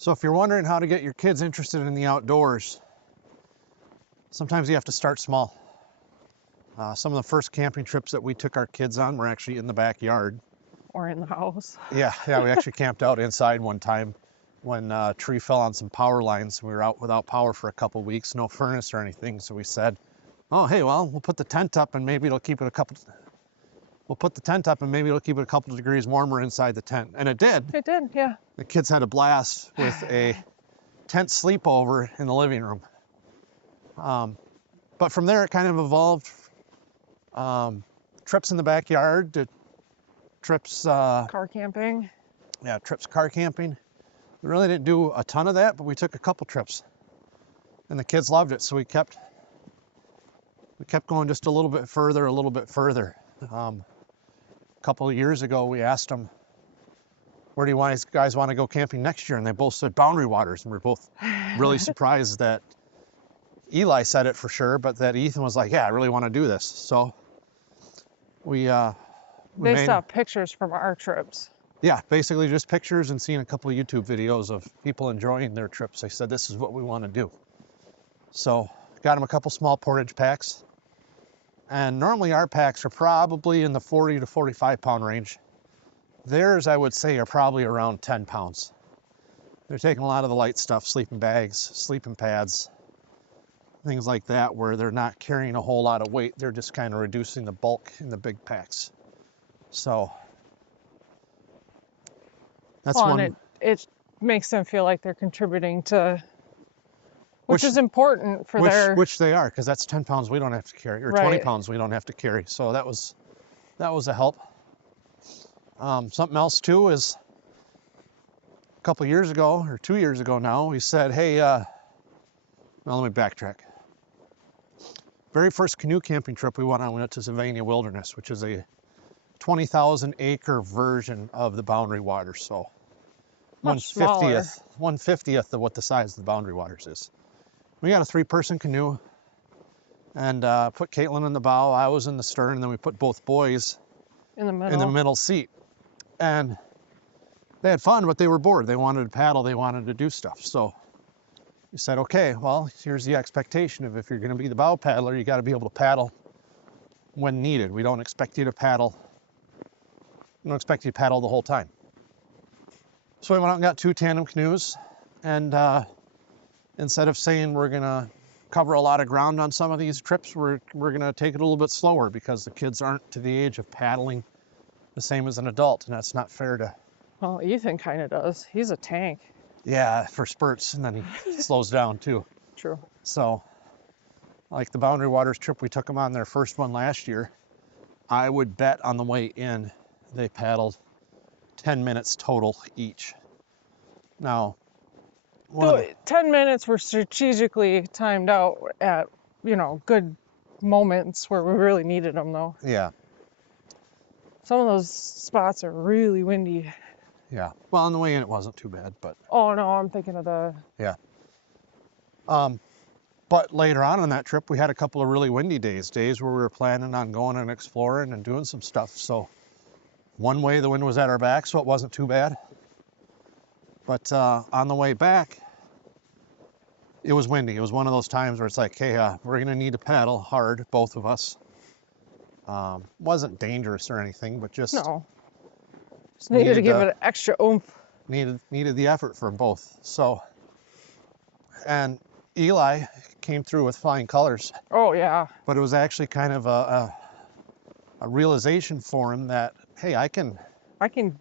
So if you're wondering how to get your kids interested in the outdoors, sometimes you have to start small. Some of the first camping trips that we took our kids on were actually in the backyard. Or in the house. Yeah, we actually camped out inside one time when a tree fell on some power lines. We were out without power for a couple weeks, no furnace or anything. So we said, oh, hey, well, we'll put the tent up and maybe it'll keep it a couple degrees warmer inside the tent. And it did. It did, yeah. The kids had a blast with a tent sleepover in the living room. But from there, it kind of evolved. Trips in the backyard to trips. Car camping. Yeah, trips car camping. We really didn't do a ton of that, but we took a couple trips. And the kids loved it, so we kept going just a little bit further. A couple of years ago, we asked them, where do you guys want to go camping next year? And they both said Boundary Waters. And we're both really surprised that Eli said it for sure, but that Ethan was like, yeah, I really want to do this. So they saw pictures from our trips. Yeah, basically just pictures and seeing a couple of YouTube videos of people enjoying their trips. They said, this is what we want to do. So got them a couple small portage packs. And normally our packs are probably in the 40 to 45 pound range. Theirs, I would say, are probably around 10 pounds. They're taking a lot of the light stuff, sleeping bags, sleeping pads, things like that, where they're not carrying a whole lot of weight. They're just kind of reducing the bulk in the big packs. So that's one. And it makes them feel like they're contributing to, which is important for which they are, because that's 10 pounds we don't have to carry, or 20 pounds we don't have to carry. So that was a help. Something else too is a couple years ago, or 2 years ago now, we said, hey, well, let me backtrack. Very first canoe camping trip we went on, we went to Sylvania Wilderness, which is a 20,000 acre version of the Boundary Waters. So 1/50th of what the size of the Boundary Waters is. We got a 3-person canoe and put Caitlin in the bow. I was in the stern, and then we put both boys in the middle seat. And they had fun, but they were bored. They wanted to paddle. They wanted to do stuff. So we said, okay, well, here's the expectation of if you're going to be the bow paddler, you got to be able to paddle when needed. We don't expect you to paddle. We don't expect you to paddle the whole time. So we went out and got 2 tandem canoes, and instead of saying we're gonna cover a lot of ground on some of these trips, we're gonna take it a little bit slower because the kids aren't to the age of paddling the same as an adult, and that's not fair to. Well, Ethan kind of does. He's a tank. Yeah, for spurts, and then he slows down too. True. So, like the Boundary Waters trip we took them on, their first one last year, I would bet on the way in they paddled 10 minutes total each. Now, 10 minutes were strategically timed out at, good moments where we really needed them, though. Yeah. Some of those spots are really windy. Yeah. Well, on the way in, it wasn't too bad, but. Oh, no, I'm thinking of the. Yeah. But later on that trip, we had a couple of really windy days where we were planning on going and exploring and doing some stuff. So one way the wind was at our back, so it wasn't too bad. But on the way back, it was windy. It was one of those times where it's like, hey, we're going to need to paddle hard, both of us. Wasn't dangerous or anything, but just. No. Just needed to give it extra oomph. Needed the effort from both. So, and Eli came through with flying colors. Oh, yeah. But it was actually kind of a realization for him that, hey, I can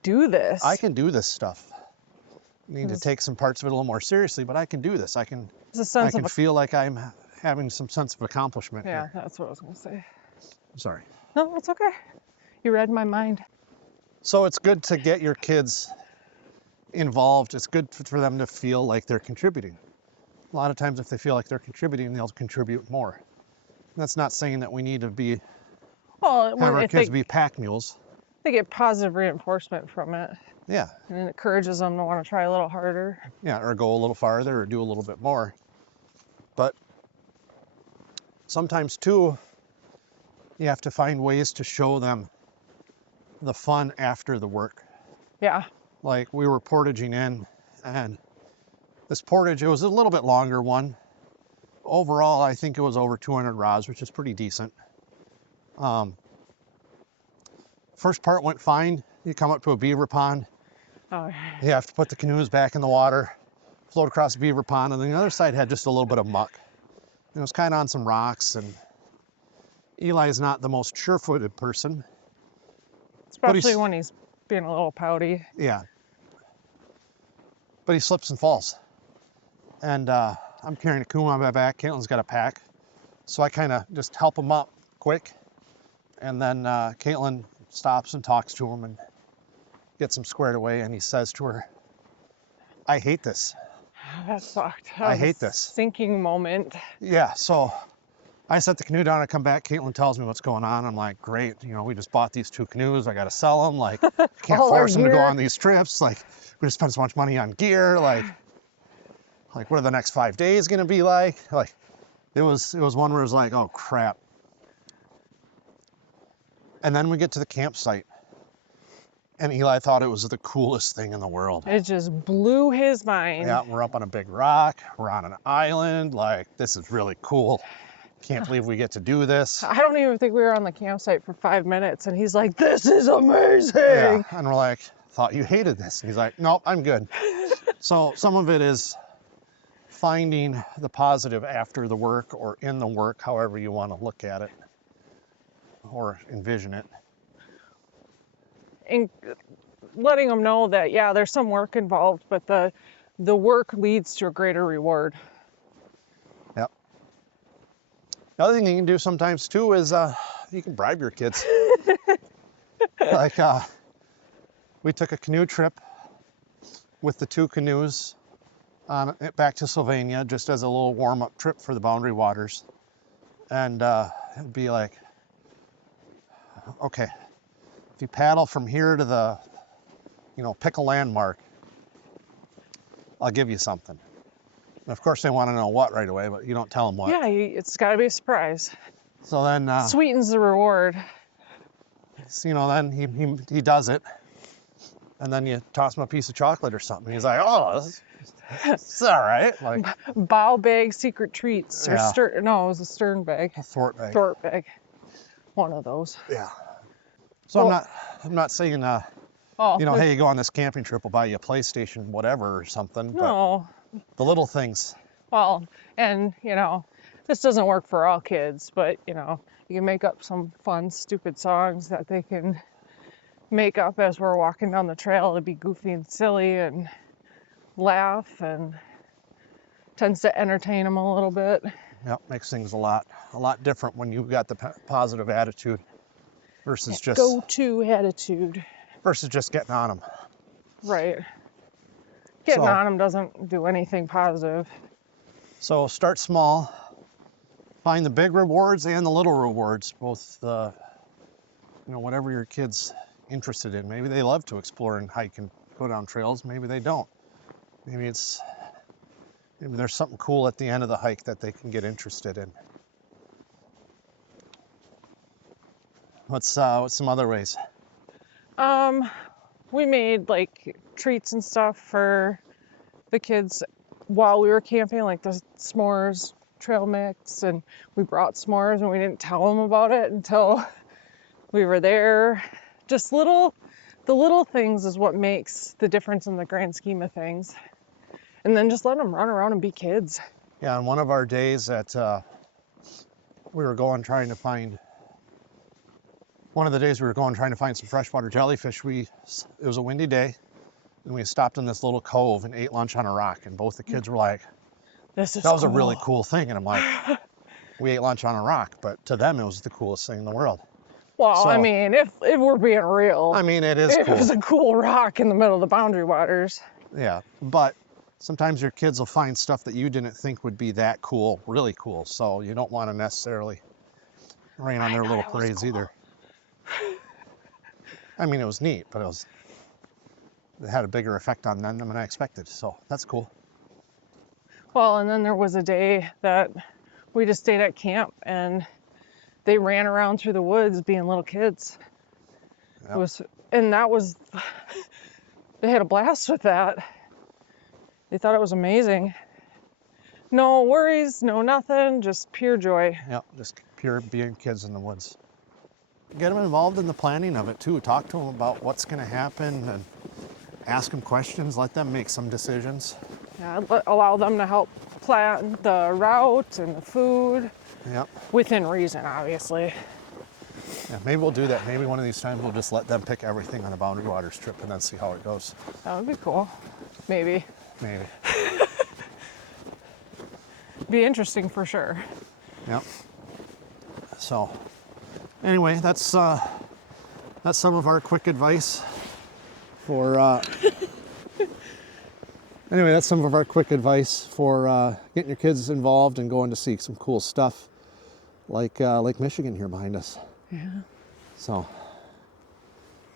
do this. I can do this stuff. I need to take some parts of it a little more seriously, but I can do this. I can feel like I'm having some sense of accomplishment here. Yeah, that's what I was going to say. Sorry. No, it's okay. You read my mind. So it's good to get your kids involved. It's good for them to feel like they're contributing. A lot of times if they feel like they're contributing, they'll contribute more. That's not saying that we need to have our kids be pack mules. They get positive reinforcement from it. Yeah. And it encourages them to want to try a little harder. Yeah, or go a little farther or do a little bit more. But sometimes too, you have to find ways to show them the fun after the work. Yeah. Like we were portaging in and This portage, it was a little bit longer one. Overall, I think it was over 200 rods, which is pretty decent. First part went fine. You come up to a beaver pond. Oh. You have to put the canoes back in the water, float across the beaver pond, and then the other side had just a little bit of muck. It was kind of on some rocks, and Eli's not the most sure-footed person. Especially when he's being a little pouty. Yeah. But he slips and falls. And I'm carrying a canoe on my back. Caitlin's got a pack. So I kind of just help him up quick. And then Caitlin stops and talks to him and gets him squared away. And he says to her, "I hate this." That sucked. I hate this. Sinking moment. Yeah, so I set the canoe down, I come back, Caitlin tells me what's going on. I'm like, great, you know, we just bought these 2 canoes, I gotta sell them, like, can't force them to go on these trips, like, we just spent so much money on gear, like what are the next 5 days gonna be like? Like, it was one where it was like, oh crap. And then we get to the campsite, and Eli thought it was the coolest thing in the world. It just blew his mind. Yeah, we're up on a big rock, we're on an island, like, this is really cool. Can't believe we get to do this. I don't even think we were on the campsite for 5 minutes, and he's like, "This is amazing." Yeah, and we're like, "Thought you hated this." And he's like, "Nope, I'm good." So some of it is finding the positive after the work or in the work, however you want to look at it or envision it. And letting them know that, yeah, there's some work involved, but the work leads to a greater reward. Yep. The other thing you can do sometimes too is you can bribe your kids. Like we took a canoe trip with the 2 canoes back to Sylvania just as a little warm-up trip for the Boundary Waters. And it'd be like, okay, if you paddle from here to the, you know, pick a landmark, I'll give you something. And of course they want to know what right away, but you don't tell them what. Yeah, it's got to be a surprise. So then sweetens the reward. So, you know, then he does it, and then you toss him a piece of chocolate or something. He's like, "Oh, it's all right." Like bow bag secret treats, or yeah. No, it was a stern bag. A thwart bag. Thwart bag. One of those. Yeah. So well, I'm not saying you know, hey, you go on this camping trip, we'll buy you a PlayStation, whatever, or something. No. But the little things. Well, and you know, this doesn't work for all kids, but you know, you can make up some fun, stupid songs that they can make up as we're walking down the trail to be goofy and silly and laugh, and tends to entertain them a little bit. Yep, makes things a lot different when you've got the positive attitude versus just go-to attitude versus just getting on them. Right. Getting on them doesn't do anything positive. So start small. Find the big rewards and the little rewards, both you know, whatever your kid's interested in. Maybe they love to explore and hike and go down trails. Maybe they don't. Maybe there's something cool at the end of the hike that they can get interested in. What's some other ways? We made like treats and stuff for the kids while we were camping, like the s'mores trail mix, and we brought s'mores and we didn't tell them about it until we were there. Just the little things is what makes the difference in the grand scheme of things. And then just let them run around and be kids. Yeah, on one of our days that we were going trying to find some freshwater jellyfish, it was a windy day, and we stopped in this little cove and ate lunch on a rock, and both the kids were like, that was a really cool thing. And I'm like, we ate lunch on a rock, but to them it was the coolest thing in the world. Well, so, I mean, if we're being real, I mean, it is cool. It was a cool rock in the middle of the Boundary Waters. Yeah, but sometimes your kids will find stuff that you didn't think would be that cool, really cool. So you don't want to necessarily rain on their little parades either. I mean, it was neat, but it had a bigger effect on them than I expected. So that's cool. Well, and then there was a day that we just stayed at camp and they ran around through the woods being little kids. Yep. They had a blast with that. They thought it was amazing. No worries, no nothing, just pure joy. Yep, just pure being kids in the woods. Get them involved in the planning of it too. Talk to them about what's going to happen and ask them questions. Let them make some decisions. Yeah, allow them to help plan the route and the food. Yep. Within reason, obviously. Yeah, maybe we'll do that. Maybe one of these times we'll just let them pick everything on a Boundary Waters trip and then see how it goes. That would be cool. Maybe. Maybe. Be interesting for sure. Yep. So, anyway, that's some of our quick advice for. Anyway, that's some of our quick advice for getting your kids involved and going to see some cool stuff, like Lake Michigan here behind us. Yeah. So,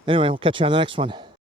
anyway, we'll catch you on the next one.